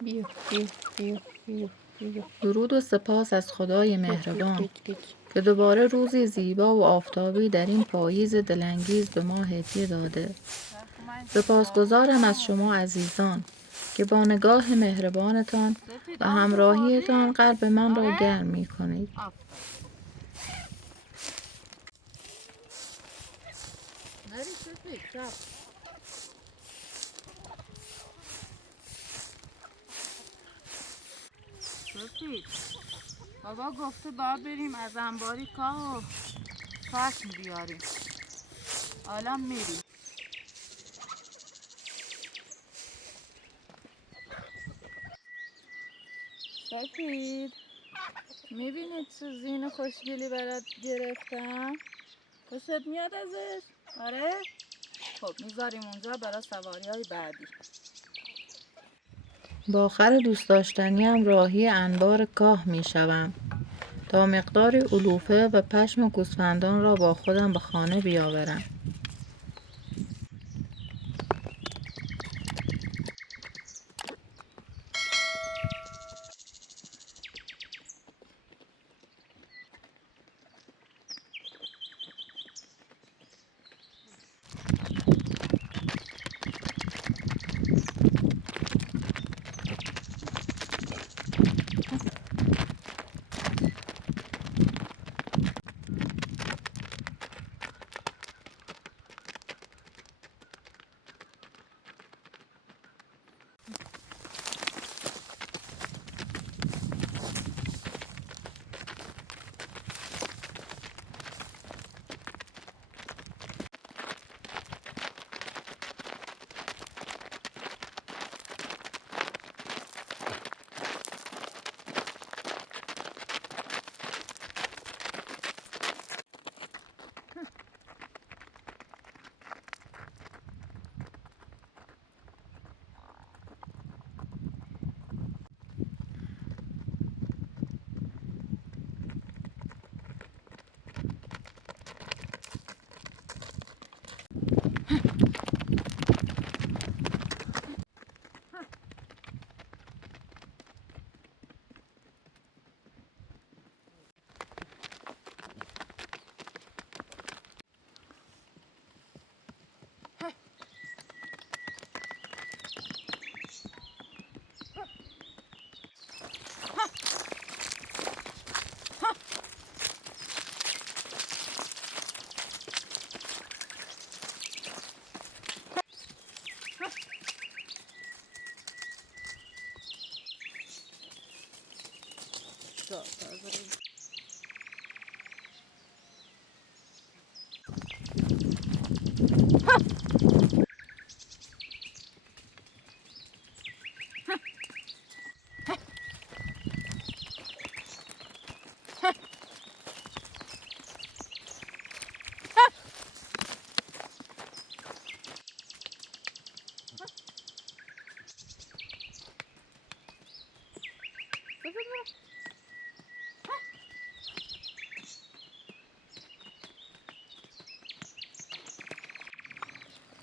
بیا بیا بیا بیا بیا. درود و سپاس از خدای گیج مهربان گیج گیج. که دوباره روزی زیبا و آفتابی در این پاییز دلانگیز به ما هدیه داده. سپاسگزارم از شما عزیزان که با نگاه مهربانتان و همراهیتان قلب من را گرم می کنید. سفید بابا گفته باید بریم از انباری کاه و فصل بیاریم. حالا میریم. سفید میبینید چه زین خوشگلی برات گرفتم؟ خوشت میاد ازش؟ آره؟ خب میذاریم اونجا برای سواری های بعدی. با خر دوست داشتنیم راهی انبار کاه می شوم تا مقداری علوفه و پشم گوسفندان را با خودم به خانه بیاورم.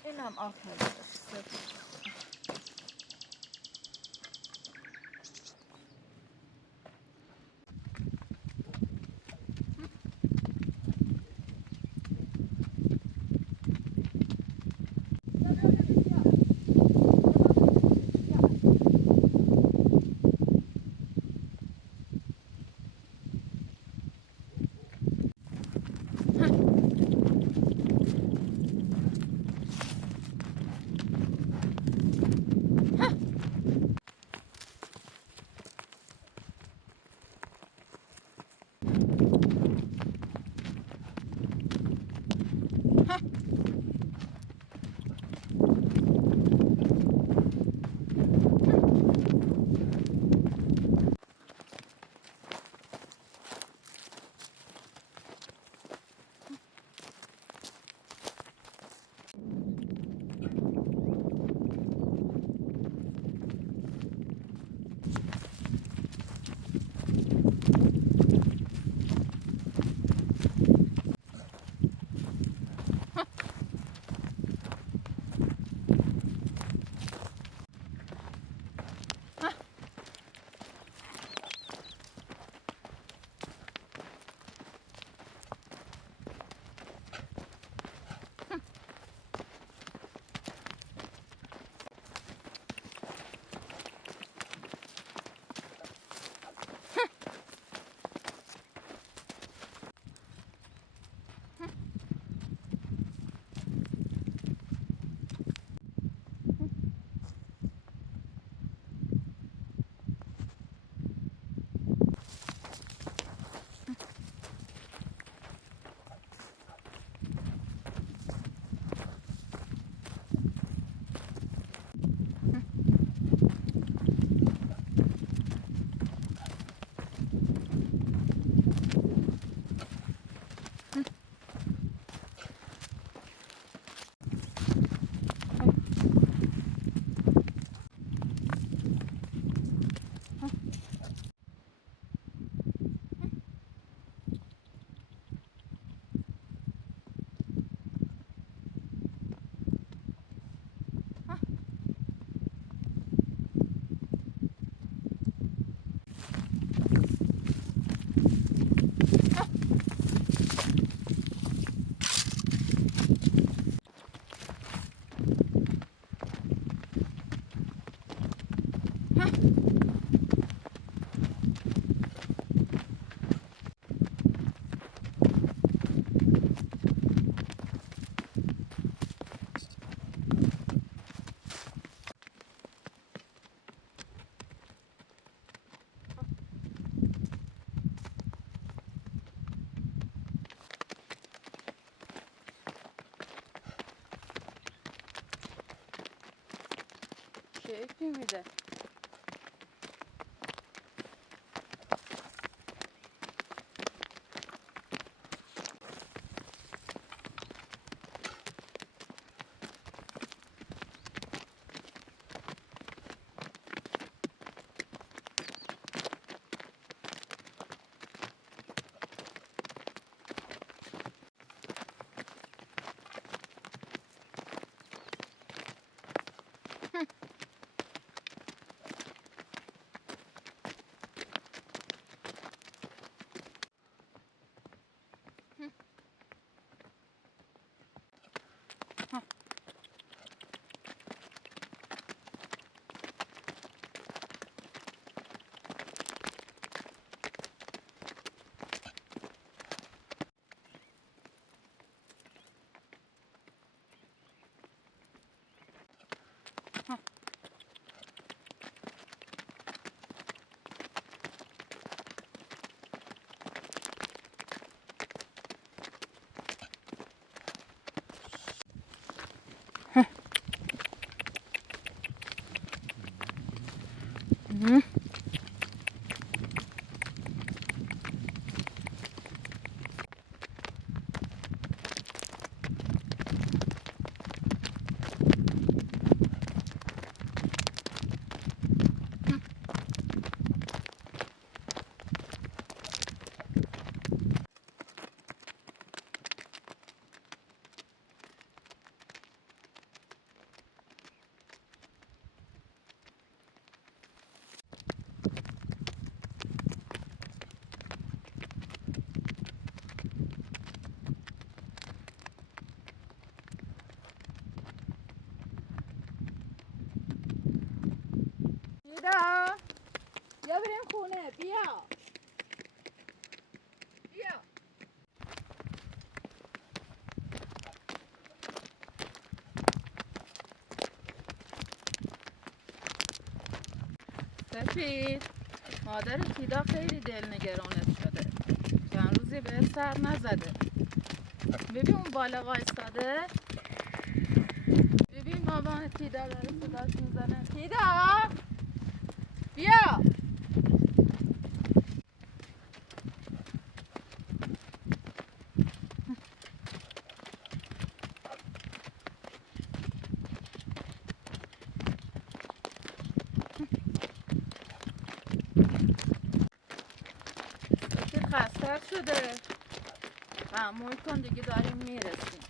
اینم آخر سفید. یکی میده. بیا بیا بریم خونه. بیا بیا. سفید، مادر تیدا خیلی دلنگرانت شده. چند روزی بهت سر نزده. ببین اون بالا وایستاده. ببین مامان تیدا داره صداش میزنه. تیدا بیا. سفید خسته شده. تحمل کن دیگه داریم میرسیم.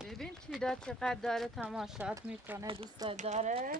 ببین تیدا چقدر داره تماشات میکنه. دوست داره.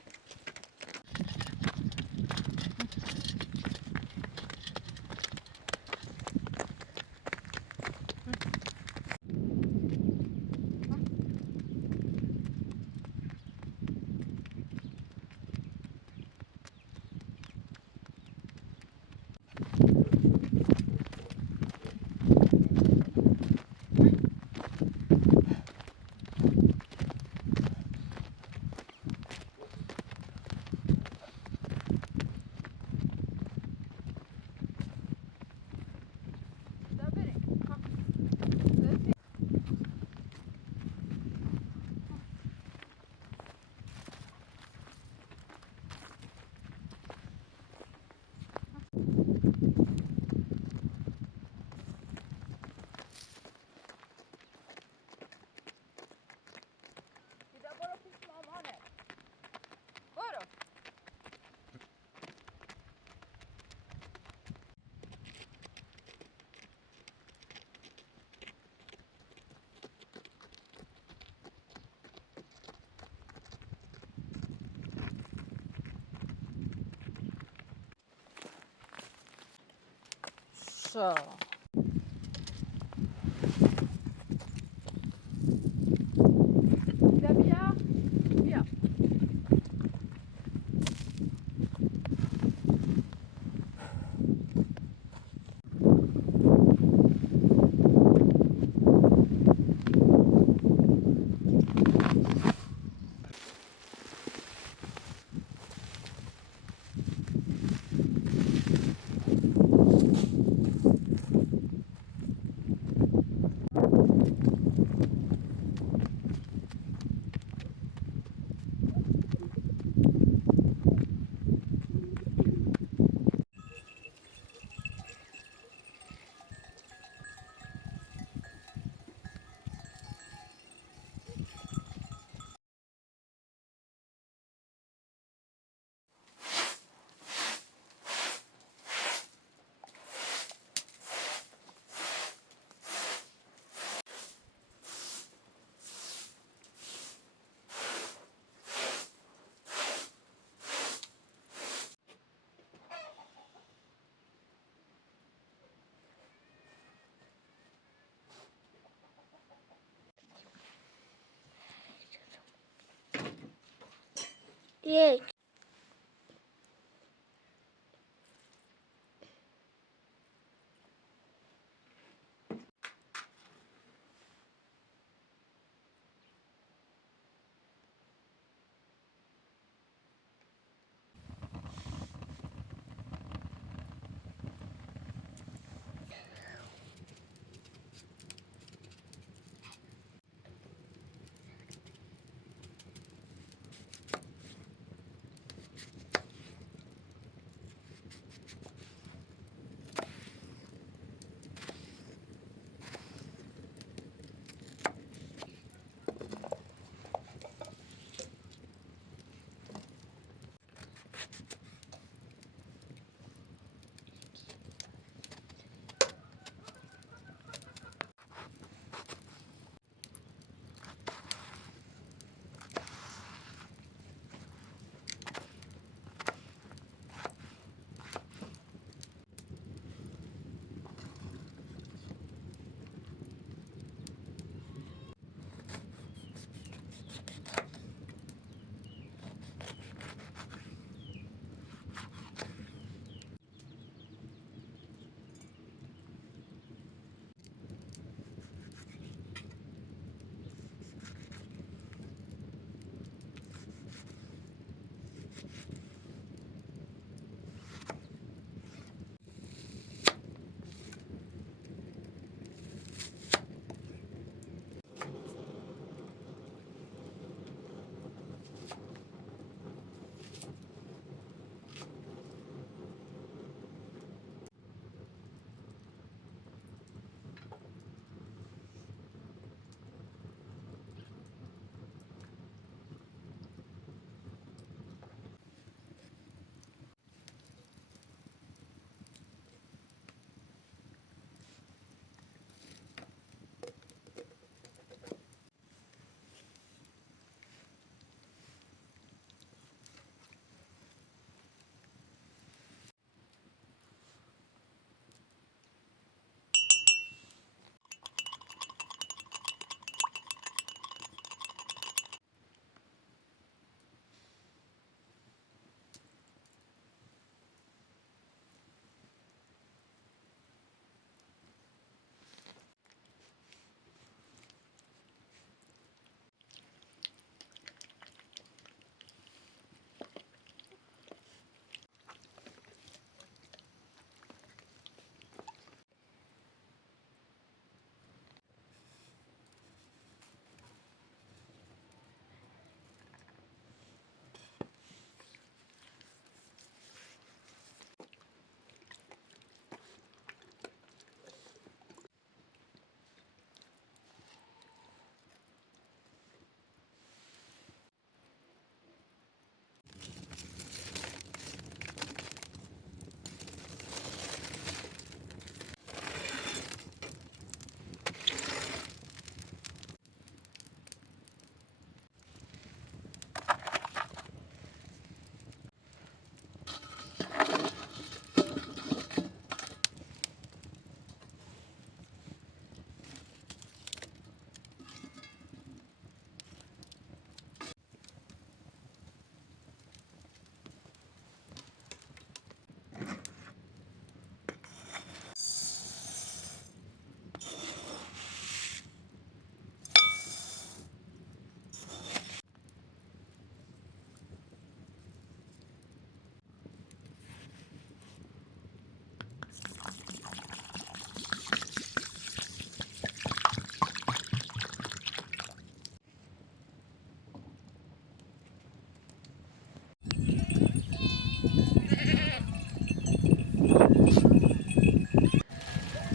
شا بیا بیا بیا. یک.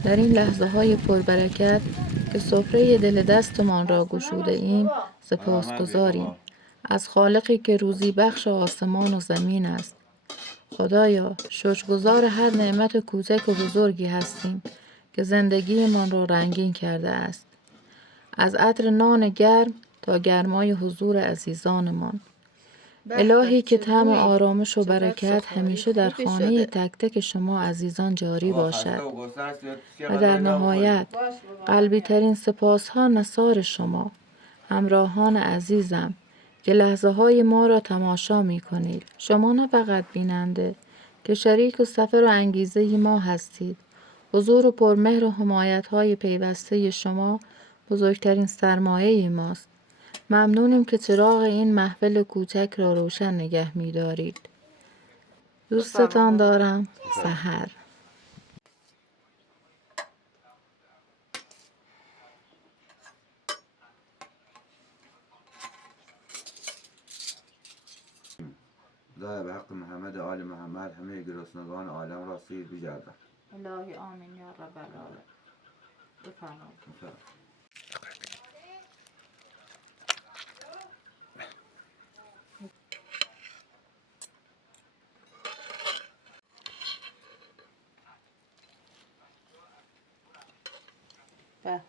در این لحظه های پربرکت که سفره دل دستمان را گشوده ایم سپاسگزاریم از خالقی که روزی بخش آسمان و زمین است. خدایا شکرگزار هر نعمت کوچک و بزرگی هستیم که زندگیمان را رنگین کرده است. از عطر نان گرم تا گرمای حضور عزیزانمان. الهی که طعم آرامش و برکت همیشه در خانه تک تک شما عزیزان جاری باشد. و در نهایت قلبی ترین سپاس ها نثار شما همراهان عزیزم که لحظه های ما را تماشا می کنید. شما نه فقط بیننده که شریک و سفر و انگیزه ما هستید. حضور و پرمهر و حمایت های پیوسته شما بزرگترین سرمایه ماست. ممنونیم که چراغ این محفل کوچک را روشن نگه می دارید. دوستتان دارم. سحر. خدایا به حق محمد و آل محمد همه گرسنگان عالم را سیر بگردن. الهی آمین یا رب العالمین. بفرمایید. به.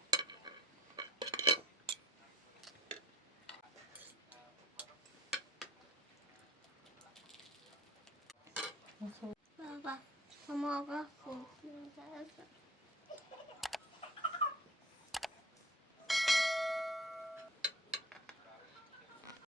بابا شما آقا خوب